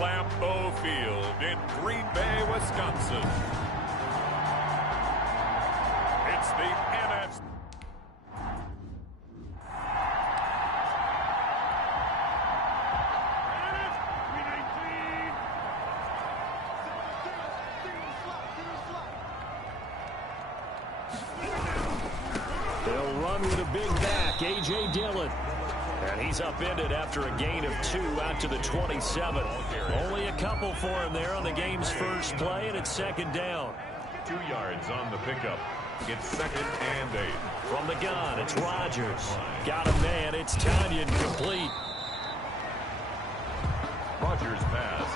Lambeau Field in Green Bay, Wisconsin. It's the NFC. They'll run with a big back, A.J. Dillon. And he's upended after a gain of 2 out to the 27. Only a couple for him there on the game's first play, and it's second down. 2 yards on the pickup. It's 2nd and 8. From the gun, it's Rodgers. Got a man, it's Tanyan complete. Rodgers pass.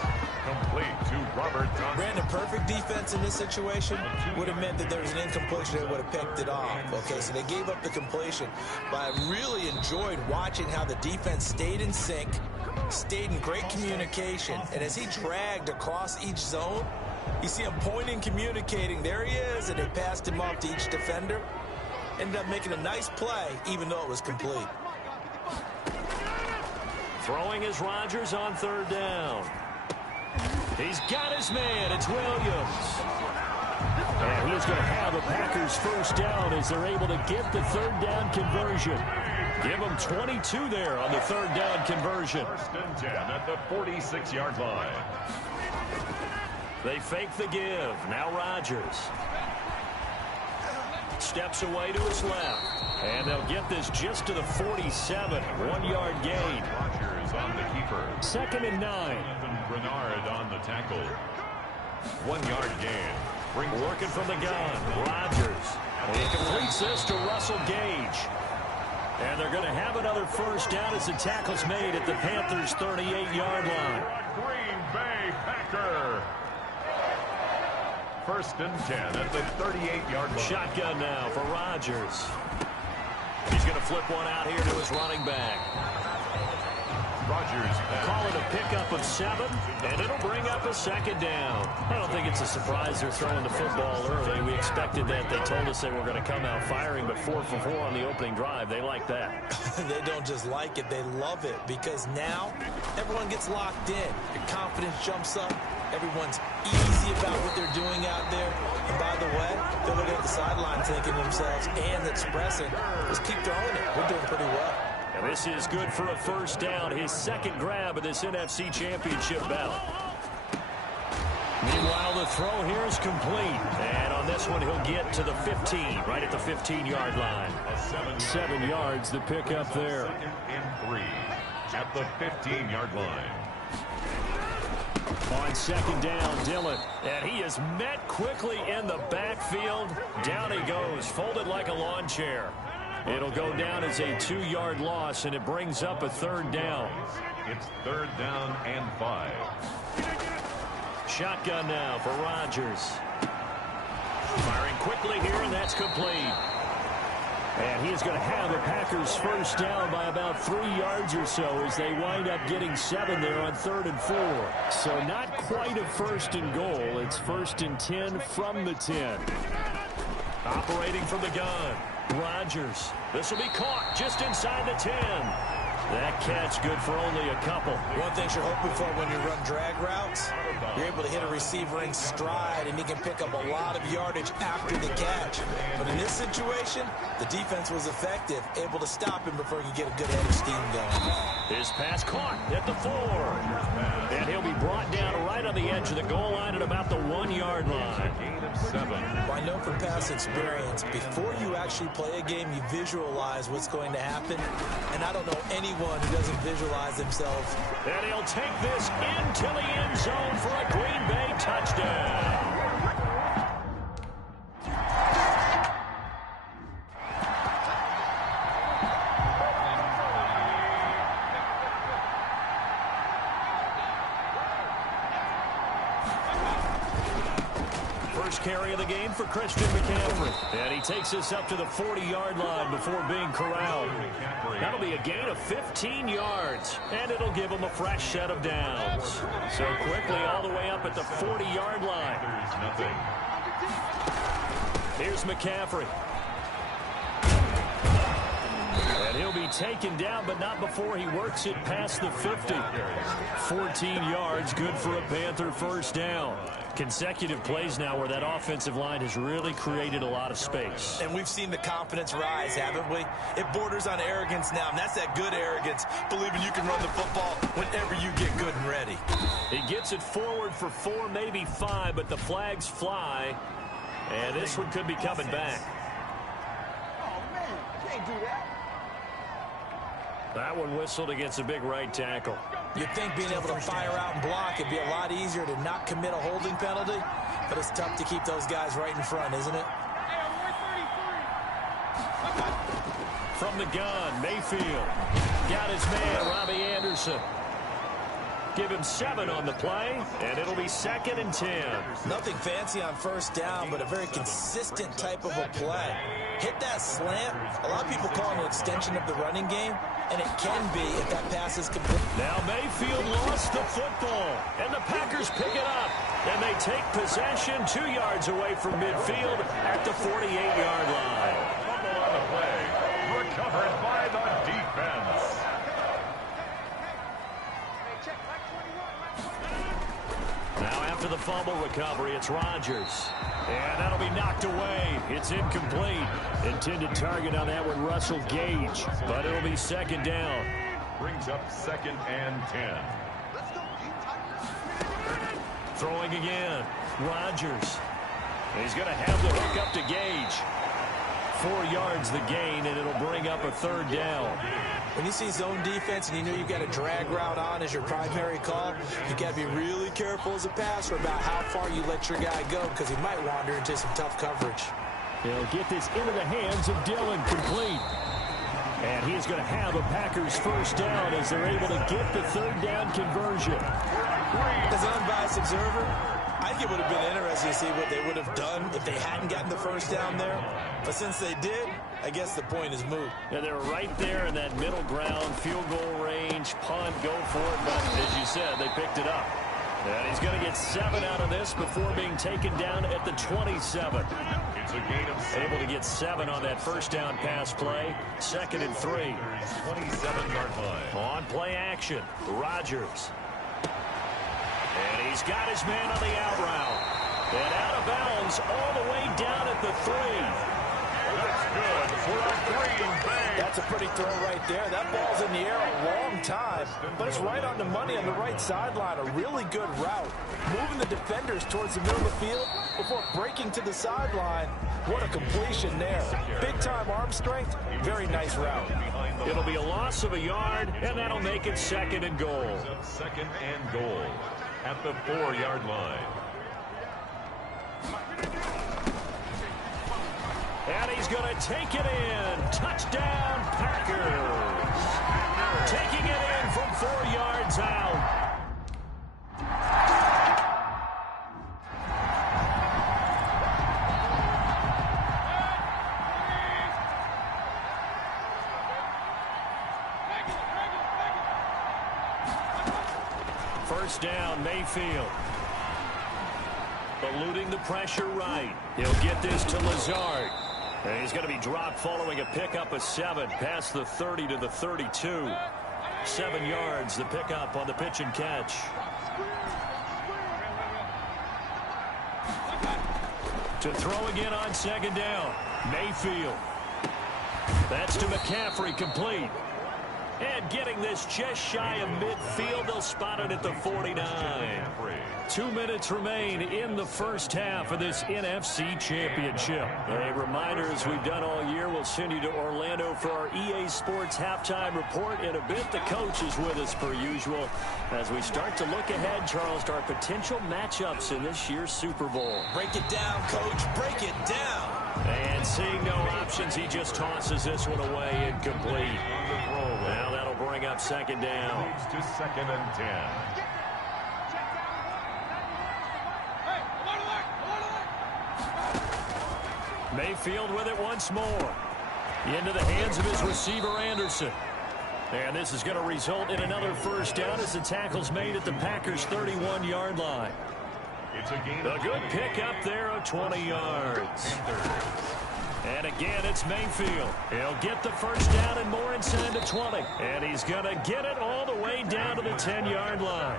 Complete to Robert Johnson. Brandon, perfect defense in this situation would have meant that there was an incompletion. They would have picked it off. Okay, so they gave up the completion. But I really enjoyed watching how the defense stayed in sync, stayed in great communication. And as he dragged across each zone, you see him pointing, communicating. There he is, and they passed him off to each defender. Ended up making a nice play, even though it was complete. Throwing is Rodgers on 3rd down. He's got his man. It's Williams. And he's going to have a Packers first down as they're able to get the 3rd down conversion. Give them 22 there on the 3rd down conversion. 1st and 10 at the 46-yard line. They fake the give. Now Rodgers steps away to his left. And they'll get this just to the 47. 1-yard gain. Rodgers on the keeper. 2nd and 9. Bernard on the tackle. 1-yard gain. Working from the gun. Rodgers. He completes this to Russell Gage. And they're going to have another first down as the tackle's made at the Panthers' 38-yard line. Green Bay Packer. 1st and 10 at the 38-yard line. Shotgun now for Rodgers. He's going to flip one out here to his running back. Rodgers Call it a pickup of 7, and it'll bring up a 2nd down. I don't think it's a surprise they're throwing the football early. We expected that. They told us they were going to come out firing, but 4 for 4 on the opening drive. They like that. They don't just like it, they love it, because now everyone gets locked in. Your confidence jumps up. Everyone's easy about what they're doing out there. And by the way, they're looking at the sideline thinking to themselves and expressing, just keep throwing it. We're doing pretty well. And this is good for a first down. His 2nd grab of this NFC Championship bout. Meanwhile, the throw here is complete. And on this one, he'll get to the 15, right at the 15-yard line. 7 yards, the pickup there. 2nd and 3 at the 15-yard line. On 2nd down, Dillon. And he is met quickly in the backfield. Down he goes, folded like a lawn chair. It'll go down as a 2-yard loss, and it brings up a 3rd down. It's 3rd down and 5. Shotgun now for Rodgers. Firing quickly here, and that's complete. And he is going to have a Packers first down by about 3 yards or so as they wind up getting 7 there on 3rd and 4. So not quite a 1st and goal. It's 1st and 10 from the 10. Operating from the gun. Rodgers. This will be caught just inside the 10. That catch good for only a couple. One thing you're hoping for when you run drag routes, you're able to hit a receiver in stride, and he can pick up a lot of yardage after the catch. But in this situation, the defense was effective, able to stop him before he could get a good head of steam going. His pass caught at the 4. And he'll be brought down right on the edge of the goal line at about the 1-yard line. Well, I know from past experience, before you actually play a game, you visualize what's going to happen. And I don't know anyone who doesn't visualize themselves. And he'll take this into the end zone for a Green Bay touchdown. First carry of the game for Christian McCaffrey. And he takes us up to the 40-yard line before being corralled. That'll be a gain of 15 yards, and it'll give him a fresh set of downs. So quickly all the way up at the 40-yard line. Here's McCaffrey. And He'll be taken down, but not before he works it past the 50. 14 yards, good for a Panther first down. Consecutive plays now where that offensive line has really created a lot of space. And we've seen the confidence rise, haven't we? It borders on arrogance now, and that's that good arrogance, believing you can run the football whenever you get good and ready. He gets it forward for 4, maybe 5, but the flags fly, and this one could be coming back. Oh, man, you can't do that. That one whistled against a big right tackle. You'd think being able to fire out and block it'd be a lot easier to not commit a holding penalty, but it's tough to keep those guys right in front, isn't it? From the gun, Mayfield got his man, Robbie Anderson. Give him 7 on the play, and it'll be 2nd and 10. Nothing fancy on first down, but a very consistent type of a play. Hit that slant. A lot of people call it an extension of the running game, and it can be if that pass is complete. Now Mayfield lost the football, and the Packers pick it up. And they take possession 2 yards away from midfield at the 48-yard line. Fumble on the play. Recovered by the defense. Now after the fumble recovery, it's Rodgers. And that'll be knocked away. It's incomplete. Intended target on that one, Russell Gage. But it'll be 2nd down. Brings up 2nd and 10. Throwing again. Rodgers. He's going to have the hook up to Gage. 4 yards the gain, and it'll bring up a 3rd down. When you see zone defense and you know you've got a drag route on as your primary call, you got to be really careful as a passer about how far you let your guy go because he might wander into some tough coverage. They'll get this into the hands of Dillon, complete. And he is going to have a Packers first down as they're able to get the 3rd down conversion. As an unbiased observer, I think it would have been interesting to see what they would have done if they hadn't gotten the first down there. But since they did, I guess the point is moot. Yeah, they're right there in that middle ground, field goal range, punt, go for it. But as you said, they picked it up. And he's going to get 7 out of this before being taken down at the 27. It's a gain of 7. Able to get 7 on that first down pass play. 2nd and 3. 27-yard line. On play action, Rodgers. And he's got his man on the out route. And out of bounds all the way down at the 3. That's good for a Green Bay. That's a pretty throw right there. That ball's in the air a long time, but it's right on the money on the right sideline. A really good route. Moving the defenders towards the middle of the field before breaking to the sideline. What a completion there. Big-time arm strength. Very nice route. It'll be a loss of a yard, and that'll make it 2nd and goal. 2nd and goal at the 4-yard line. And he's going to take it in. Touchdown, Packers. Taking it in from 4 yards out. First down, Mayfield. Eluding the pressure right. He'll get this to Lazard. And he's going to be dropped following a pickup of 7 past the 30 to the 32. 7 yards, the pickup on the pitch and catch. To throw again on 2nd down. Mayfield. That's to McCaffrey, complete. And getting this just shy of midfield, they'll spot it at the 49. 2 minutes remain in the first half of this NFC Championship. A reminder, as we've done all year, we'll send you to Orlando for our EA Sports halftime report. In a bit, the coach is with us per usual as we start to look ahead, Charles, to our potential matchups in this year's Super Bowl. Break it down, coach. Break it down. And seeing no options, he just tosses this one away incomplete. Now that'll bring up 2nd down. Leads to 2nd and 10. Mayfield with it once more. Into the hands of his receiver, Anderson. And this is going to result in another first down as the tackle's made at the Packers' 31-yard line. It's a gain A good pick up there of 20 yards. And again, it's Mayfield. He'll get the first down and more inside the 20. And he's going to get it all the way down to the 10-yard line.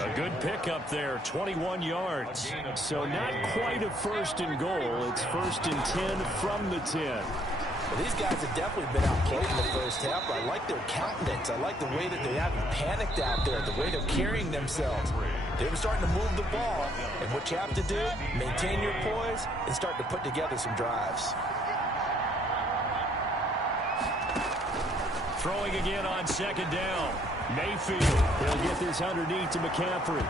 A good pickup there, 21 yards. So not quite a first and goal. It's first and 10 from the 10. Well, these guys have definitely been outplayed in the first half. I like their countenance. I like the way that they haven't panicked out there, the way they're carrying themselves. They're starting to move the ball, and what you have to do, maintain your poise and start to put together some drives. Throwing again on second down. Mayfield, he'll get this underneath to McCaffrey.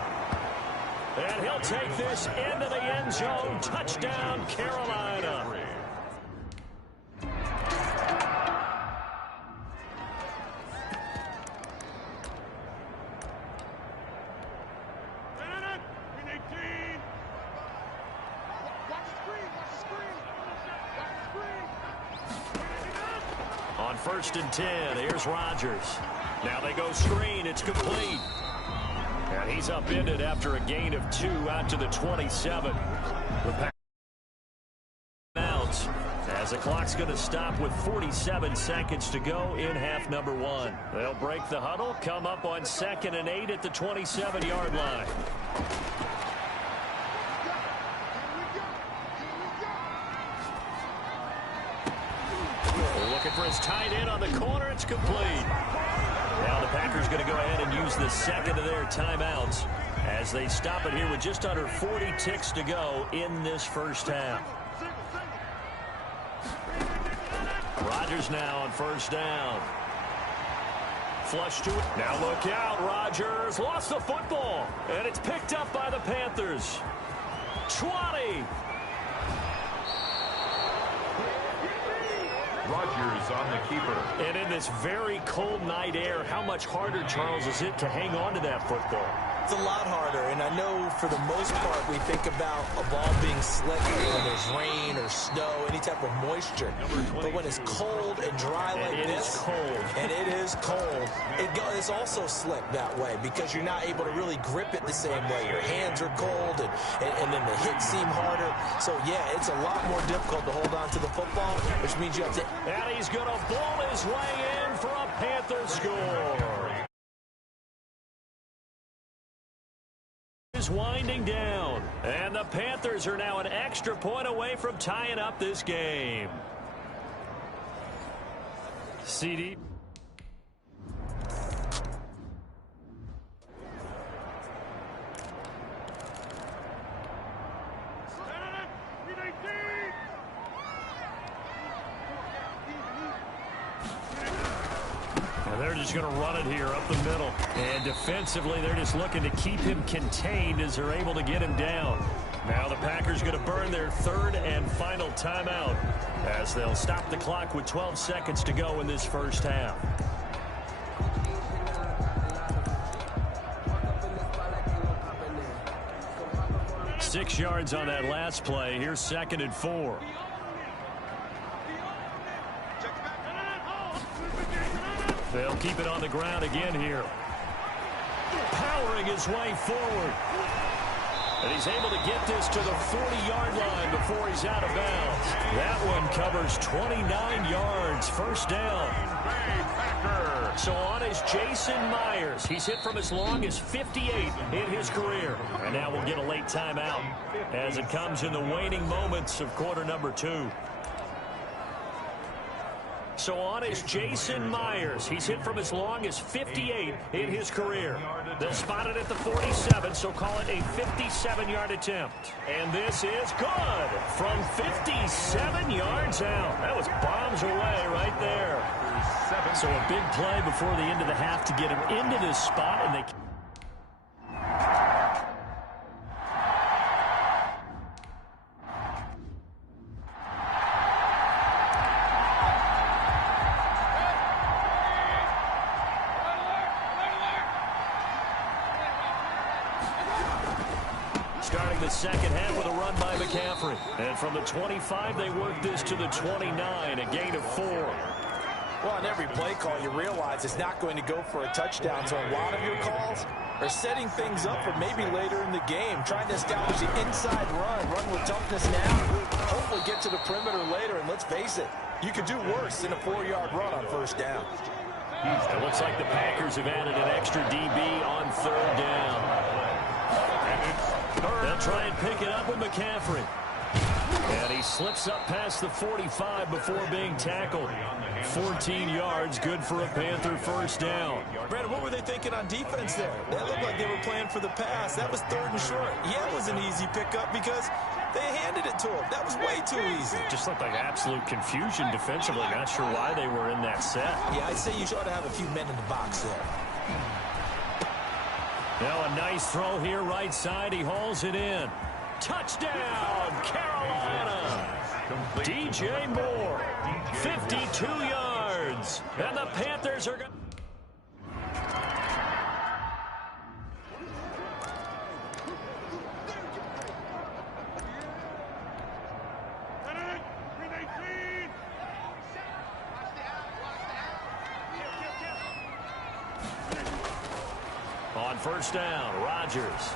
And he'll take this into the end zone. Touchdown, Carolina. On first and 10, here's Rodgers. Now they go screen. It's complete. And he's upended after a gain of 2 out to the 27. The Packers out as the clock's going to stop with 47 seconds to go in half number 1. They'll break the huddle, come up on 2nd and 8 at the 27-yard line. Looking for his tight end on the corner. It's complete. Now the Packers going to go ahead and use the second of their timeouts as they stop it here with just under 40 ticks to go in this first half. Rodgers now on first down. Flush to it. Now look out. Rodgers lost the football. And it's picked up by the Panthers. 20. Rodgers on the keeper. And in this very cold night air, how much harder, Charles, is it to hang on to that football? It's a lot harder, and I know for the most part we think about a ball being slick when there's rain or snow, any type of moisture. But when it's cold and dry like this, and it is cold, it's also slick that way because you're not able to really grip it the same way. Your hands are cold, and then the hits seem harder. So, yeah, it's a lot more difficult to hold on to the football, which means you have to... And he's going to bowl his way in for a Panthers score. Is winding down, and the Panthers are now an extra point away from tying up this game. CD. They're just going to run it here up the middle. And defensively, they're just looking to keep him contained as they're able to get him down. Now the Packers going to burn their third and final timeout as they'll stop the clock with 12 seconds to go in this first half. Six yards on that last play. Here's 2nd and 4. They'll keep it on the ground again here. Powering his way forward. And he's able to get this to the 40-yard line before he's out of bounds. That one covers 29 yards. First down. So on is Jason Myers. He's hit from as long as 58 in his career. And now we'll get a late timeout as it comes in the waning moments of quarter number 2. So on is Jason Myers. He's hit from as long as 58 in his career. They'll spot it at the 47, so call it a 57-yard attempt. And this is good from 57 yards out. That was bombs away right there. So a big play before the end of the half to get him into this spot, and they... Starting the second half with a run by McCaffrey. And from the 25, they work this to the 29, a gain of 4. Well, on every play call, you realize it's not going to go for a touchdown. So a lot of your calls are setting things up for maybe later in the game, trying to establish the inside run with toughness now, hopefully get to to the perimeter later, and let's face it, you could do worse than a 4-yard run on first down. It looks like the Packers have added an extra DB on third down. They'll try and pick it up with McCaffrey. And he slips up past the 45 before being tackled. 14 yards, good for a Panther first down. Brandon, what were they thinking on defense there? That looked like they were playing for the pass. That was 3rd and short. Yeah, it was an easy pickup because they handed it to him. That was way too easy. Just looked like absolute confusion defensively. Not sure why they were in that set. Yeah, I'd say you ought to have a few men in the box there. Now a nice throw here right side. He hauls it in. Touchdown, Carolina. DJ Moore, 52 yards. And the Panthers are going to... On first down, Rodgers.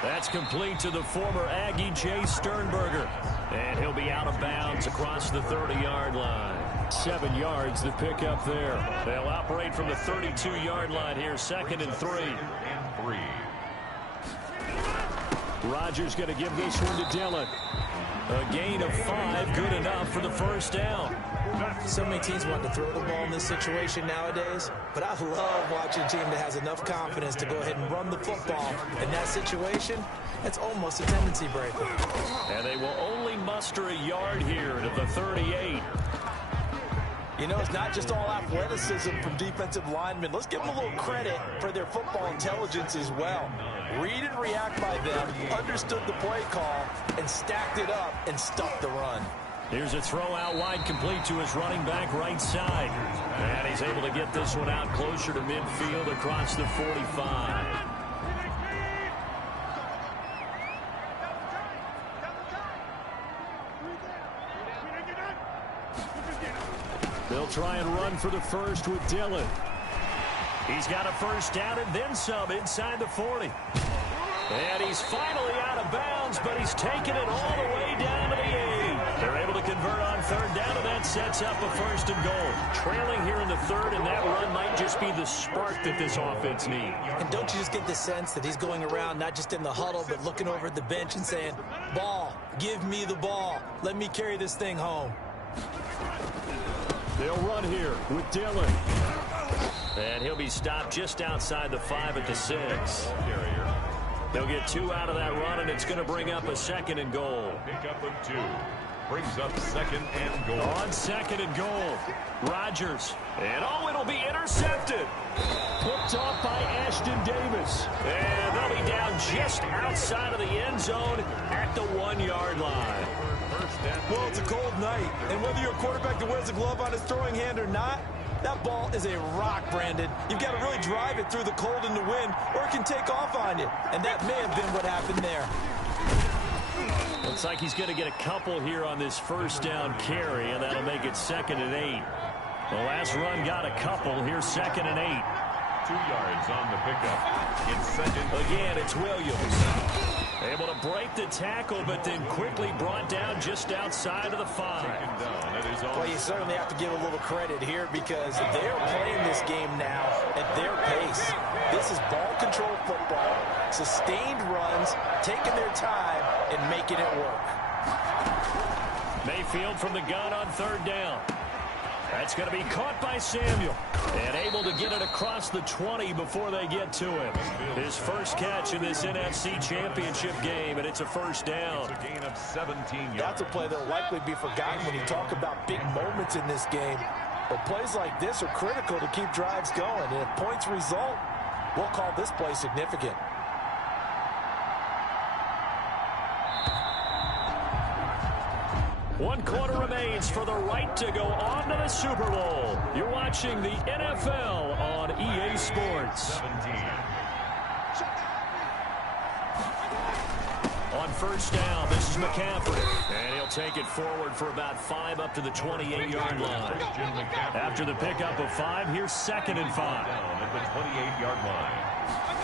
That's complete to the former Aggie, Jay Sternberger. And he'll be out of bounds across the 30-yard line. 7 yards the pick up there. They'll operate from the 32-yard line here, 2nd and 3. Rodgers going to give this one to Dillon. A gain of 5, good enough for the first down. So many teams want to throw the ball in this situation nowadays, but I love watching a team that has enough confidence to go ahead and run the football. In that situation, it's almost a tendency breaker. And they will only muster a yard here to the 38. You know, it's not just all athleticism from defensive linemen. Let's give them a little credit for their football intelligence as well. Read and react by them, understood the play call, and stacked it up and stuffed the run. Here's a throw out wide, complete to his running back right side. And he's able to get this one out closer to midfield across the 45. They'll try and run for the first with Dillon. He's got a first down and then some inside the 40. And he's finally out of bounds, but he's taken it all the way down to the 8. They're able to convert on third down, and that sets up a 1st and goal. Trailing here in the 3rd, and that run might just be the spark that this offense needs. And don't you just get the sense that he's going around not just in the huddle, but looking over at the bench and saying, ball, give me the ball. Let me carry this thing home. They'll run here with Dillon. And he'll be stopped just outside the 5 at the 6. They'll get 2 out of that run, and it's going to bring up a 2nd and goal. Pickup of 2. Brings up 2nd and goal. On 2nd and goal, Rodgers. And it'll be intercepted. Picked off by Ashton Davis. And they'll be down just outside of the end zone at the 1-yard line. Well, it's a cold night, and whether you're a quarterback that wears a glove on his throwing hand or not, that ball is a rock, Brandon. You've got to really drive it through the cold and the wind, or it can take off on you. And that may have been what happened there. Looks like he's going to get a couple here on this first down carry, and that'll make it 2nd and 8. The last run got a couple. Here's 2nd and 8. 2 yards on the pickup. It's 2nd. Again, it's Williams. Able to break the tackle, but then quickly brought down just outside of the 5. Well, you certainly have to give a little credit here because they're playing this game now at their pace. This is ball control football, sustained runs, taking their time, and making it work. Mayfield from the gun on third down. That's going to be caught by Samuel. And able to get it across the 20 before they get to him. His first catch in this NFC Championship game, and it's a first down. It's a gain of 17 yards. That's a play that will likely be forgotten when you talk about big moments in this game. But plays like this are critical to keep drives going. And if points result, we'll call this play significant. One quarter remains for the right to go on to the Super Bowl. You're watching the NFL on EA Sports. 17. On first down, this is McCaffrey. And he'll take it forward for about 5 up to the 28-yard line. After the pickup of 5, here's 2nd and 5. Down at the 28-yard line.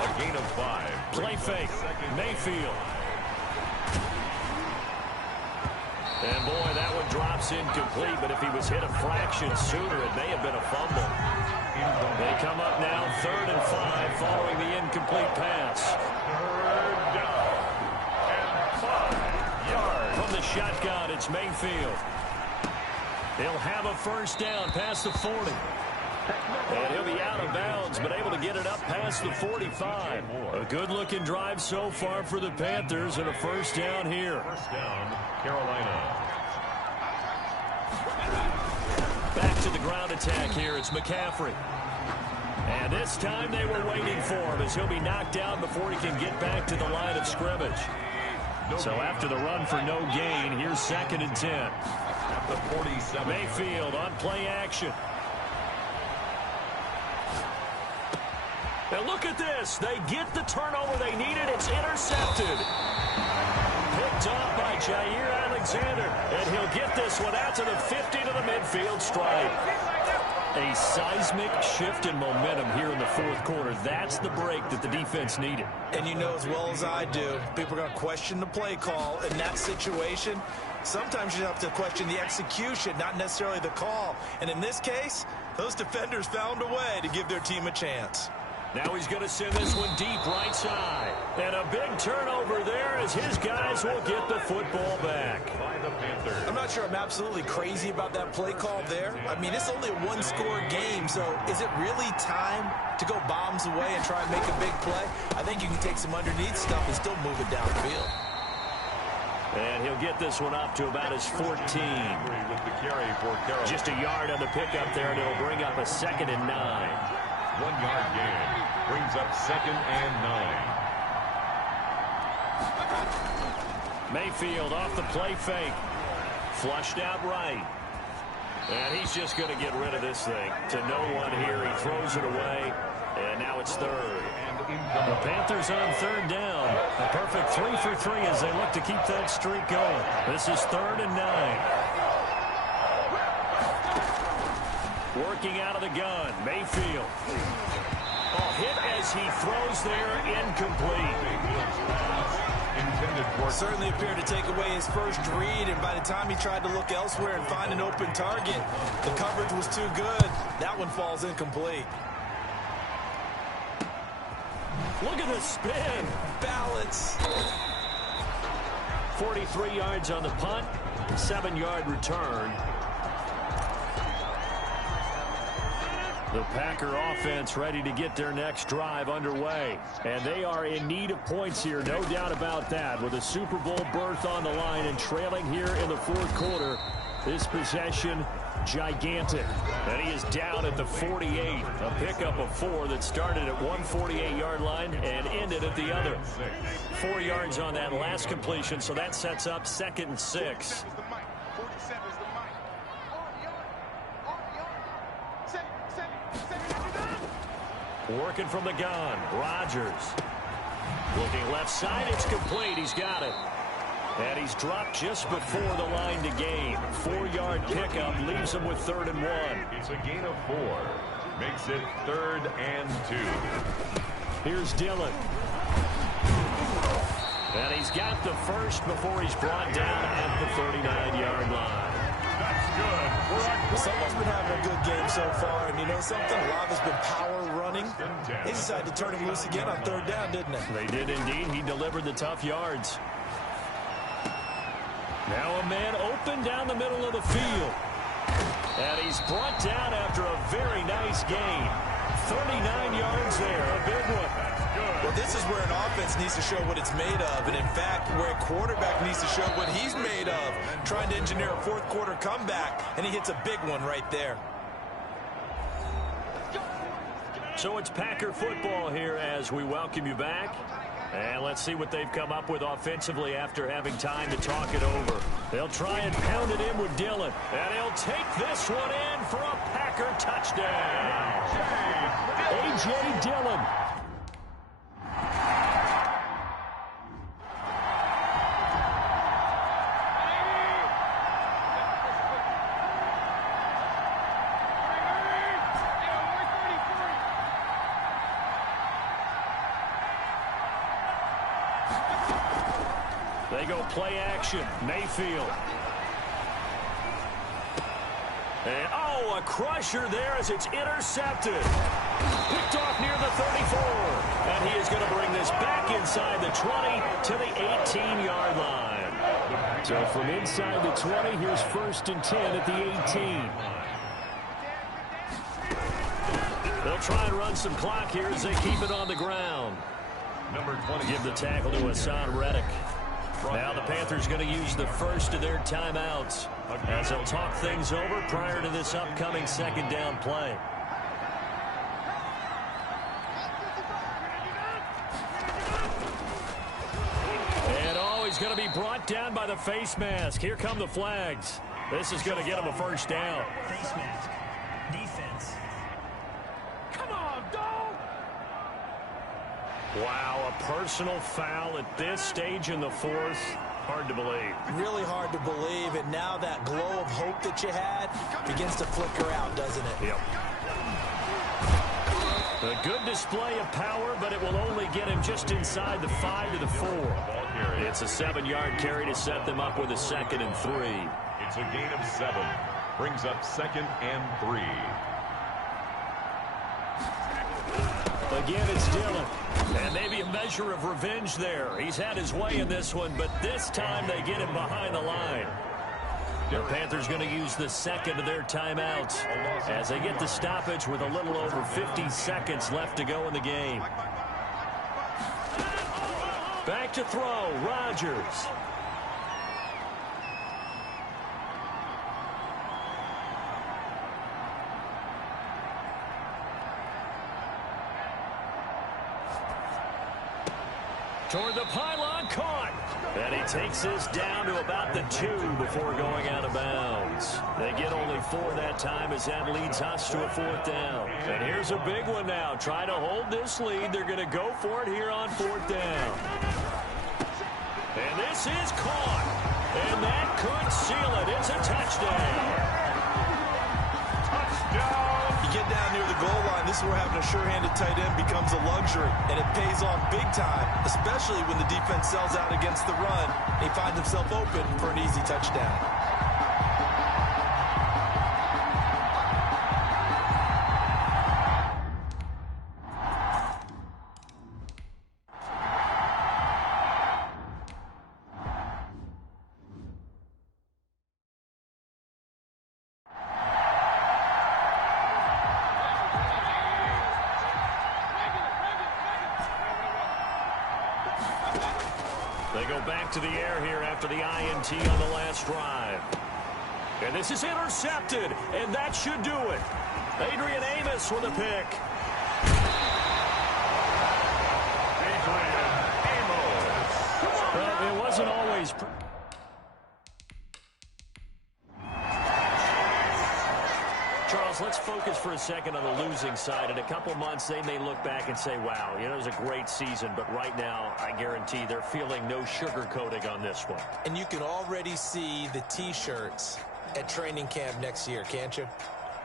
A gain of 5. Play fake. Mayfield. And boy, that one drops incomplete, but if he was hit a fraction sooner, it may have been a fumble. They come up now 3rd and 5 following the incomplete pass. 3rd down and 5 yards. From the shotgun, it's Mayfield. He'll have a first down past the 40. And he'll be out of bounds, but able to get it up past the 45. A good-looking drive so far for the Panthers, and a first down here. First down, Carolina. Back to the ground attack here. It's McCaffrey. And this time they were waiting for him as he'll be knocked down before he can get back to the line of scrimmage. So after the run for no gain, here's 2nd and 10. At the 47. Mayfield on play action. And look at this. They get the turnover they needed. It's intercepted. Picked off by Jair Alexander. And he'll get this one out to the 50 to the midfield stripe. A seismic shift in momentum here in the 4th quarter. That's the break that the defense needed. And you know as well as I do, people are going to question the play call in that situation. Sometimes you have to question the execution, not necessarily the call. And in this case, those defenders found a way to give their team a chance. Now he's going to send this one deep right side. And a big turnover there as his guys will get the football back. By the Panthers. I'm not sure I'm absolutely crazy about that play call there. I mean, it's only a one-score game, so is it really time to go bombs away and try and make a big play? I think you can take some underneath stuff and still move it downfield. And he'll get this one up to about his 14. With the carry for Carroll. Just a yard on the pickup there, and it'll bring up a 2nd and 9. 1 yard gain. Brings up 2nd and 9. Mayfield off the play fake. Flushed out right. And he's just going to get rid of this thing. To no one here. He throws it away. And now it's 3rd. The Panthers on 3rd down. A perfect 3 for 3 as they look to keep that streak going. This is 3rd and 9. Working out of the gun. Mayfield. Oh, hit as he throws there. Incomplete. Certainly appeared to take away his first read, and by the time he tried to look elsewhere and find an open target, the coverage was too good. That one falls incomplete. Look at the spin. Balance. 43 yards on the punt. 7-yard return. The Packer offense ready to get their next drive underway. And they are in need of points here, no doubt about that. With a Super Bowl berth on the line and trailing here in the 4th quarter. This possession, gigantic. And he is down at the 48. A pickup of 4 that started at one 48-yard line and ended at the other. 4 yards on that last completion, so that sets up 2nd and 6. Working from the gun, Rodgers. Looking left side, it's complete. He's got it. And he's dropped just before the line to gain. 4-yard pickup leaves him with 3rd and 1. It's a gain of 4. Makes it 3rd and 2. Here's Dillon. And he's got the first before he's brought down at the 39-yard line. That's good. Someone's been having a good game so far, and you know something? A lot has been power running. They decided to turn him loose again on 3rd down, didn't they? They did indeed. He delivered the tough yards. Now a man open down the middle of the field. And he's brought down after a very nice gain. 39 yards there, a big one. Well, this is where an offense needs to show what it's made of. And in fact, where a quarterback needs to show what he's made of. Trying to engineer a 4th quarter comeback, and he hits a big one right there. So it's Packer football here as we welcome you back. And let's see what they've come up with offensively after having time to talk it over. They'll try and pound it in with Dillon. And he'll take this one in for a Packer touchdown. A.J. Dillon. They go play action. Mayfield. And, oh, a crusher there as it's intercepted. Picked off near the 34. And he is going to bring this back inside the 20 to the 18-yard line. So from inside the 20, here's 1st and 10 at the 18. They'll try and run some clock here as they keep it on the ground. Number 20. Give the tackle to Hassan Reddick. Now the Panthers going to use the first of their timeouts as they'll talk things over prior to this upcoming 2nd down play. And oh, he's going to be brought down by the face mask. Here come the flags. This is going to get him a 1st down. Face mask. Defense. Come on, dog! Wow, a personal foul at this stage in the 4th. Hard to believe. Really hard to believe, and now that glow of hope that you had begins to flicker out, doesn't it? Yep. A good display of power, but it will only get him just inside the 5 to the 4. It's a 7-yard carry to set them up with a 2nd and 3. It's a gain of 7. Brings up 2nd and 3. Again, it's Dillon. And maybe a measure of revenge there. He's had his way in this one, but this time they get him behind the line. The Panthers going to use the 2nd of their timeouts as they get the stoppage with a little over 50 seconds left to go in the game. Back to throw, Rodgers. Toward the pylon, caught. And he takes this down to about the 2 before going out of bounds. They get only 4 that time as that leads us to a 4th down. And here's a big one now. Trying to hold this lead. They're going to go for it here on 4th down. And this is caught. And that could seal it. It's a touchdown. Touchdown! You get down near the goal line, this is where having a sure-handed tight end becomes a luxury, and it pays off big time, especially when the defense sells out against the run, and he finds himself open for an easy touchdown. They go back to the air here after the INT on the last drive. And this is intercepted, and that should do it. Adrian Amos with a pick. Adrian Amos. Well, it wasn't always... Charles, let's focus for a second on the losing side. In a couple months, they may look back and say, wow, you know, it was a great season. But right now, I guarantee they're feeling no sugarcoating on this one. And you can already see the T-shirts at training camp next year, can't you?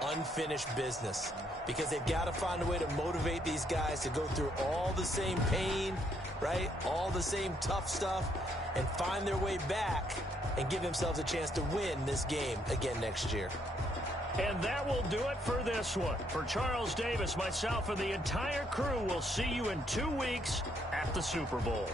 Unfinished business. Because they've got to find a way to motivate these guys to go through all the same pain, right? All the same tough stuff, and find their way back and give themselves a chance to win this game again next year. And that will do it for this one. For Charles Davis, myself, and the entire crew, we'll see you in 2 weeks at the Super Bowl.